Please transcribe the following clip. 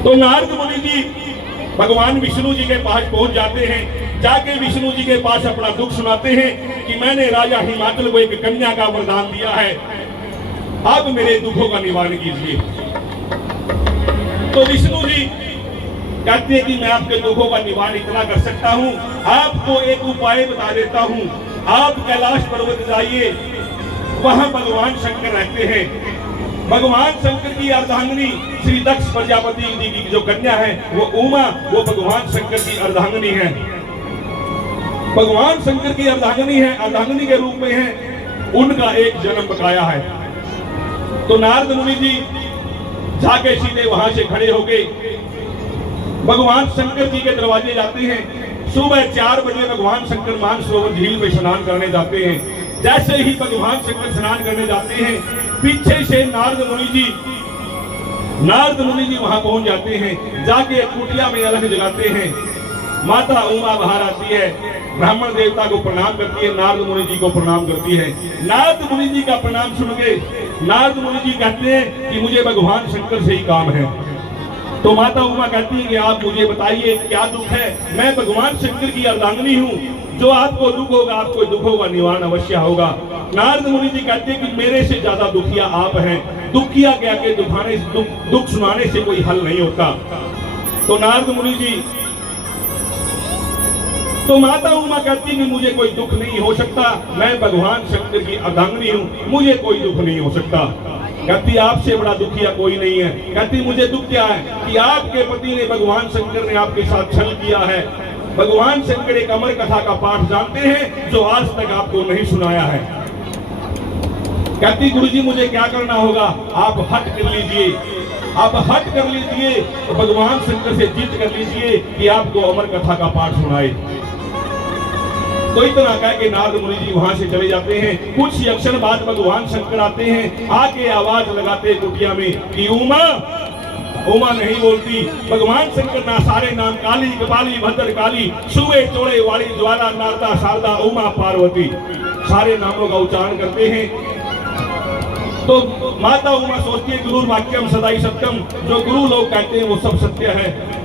तो नारद मुनि जी भगवान विष्णु जी के पास पहुंच जाते हैं। जाके विष्णु जी के पास अपना दुख सुनाते हैं कि मैंने राजा हिमाचल को एक कन्या का वरदान दिया है, अब मेरे दुखों का निवारण कीजिए। तो विष्णु जी कहते हैं कि मैं आपके दुखों का निवारण इतना कर सकता हूं, आपको एक उपाय बता देता हूं। आप कैलाश पर्वत जाइए, वहां भगवान शंकर रहते हैं। भगवान शंकर की अर्धांगिनी श्री दक्ष प्रजापति जी की जो कन्या है वो उमा, वो भगवान शंकर की अर्धांगिनी है। भगवान शंकर की अर्धांगिनी है, अर्धांगिनी के रूप में है, उनका एक जन्म बकाया है। तो नारद मुनि जी जाके सीधे वहां से खड़े हो गए, भगवान शंकर जी के दरवाजे जाते हैं। सुबह 4 बजे भगवान शंकर मानसरोवर झील में स्नान करने जाते हैं। जैसे ही भगवान शंकर स्नान करने जाते हैं, पीछे से नारद मुनि जी वहां पहुंच जाते हैं। जाके कुटिया में अलग जगाते हैं। माता उमा बाहर आती है, ब्राह्मण देवता को प्रणाम करती है, नारद मुनि जी को प्रणाम करती है। नारद मुनि जी का प्रणाम सुन के नारद मुनि जी कहते हैं कि मुझे भगवान शंकर से ही काम है। तो माता उमा कहती है कि आप मुझे बताइए क्या दुख है, मैं भगवान शंकर की अर्धांगिनी हूँ, जो आपको दुख होगा, आपको दुखों का निवारण अवश्य होगा। नारद मुनि जी कहते हैं कि मेरे से ज्यादा दुखिया आप हैं, दुखिया क्या के दुख सुनाने से कोई हल नहीं होता। तो नारद मुनि जी, तो माता उमा कहती है कि मुझे कोई दुख नहीं हो सकता, मैं भगवान शंकर की अर्धांगिनी हूँ, मुझे कोई दुख नहीं हो सकता। कहती आपसे बड़ा दुखिया कोई नहीं है। कहती मुझे दुख क्या है कि आपके पति ने, भगवान शंकर ने आपके साथ छल किया है। भगवान शंकर एक अमर कथा का पाठ जानते हैं जो आज तक आपको नहीं सुनाया है। कहती गुरुजी मुझे क्या करना होगा, आप हट कर लीजिए, आप हट कर लीजिए, तो भगवान शंकर से जिद कर लीजिए कि आपको अमर कथा का पाठ सुनाए। तो इतना कह के नारद मुनि जी वहां से चले जाते हैं। कुछ क्षण बाद भगवान शंकर आते हैं, आके आवाज लगाते कुटिया में कि उमा। उमा नहीं बोलती। भगवान शंकर ना सारे नाम काली कपाली भद्र काली सुबह चोड़े वाली ज्वाला नारदा शारदा उमा पार्वती सारे नामों का उच्चारण करते हैं। तो माता उमा सोचती है गुरु वाक्यम सदाई सत्यम, जो गुरु लोग कहते हैं वो सब सत्य है।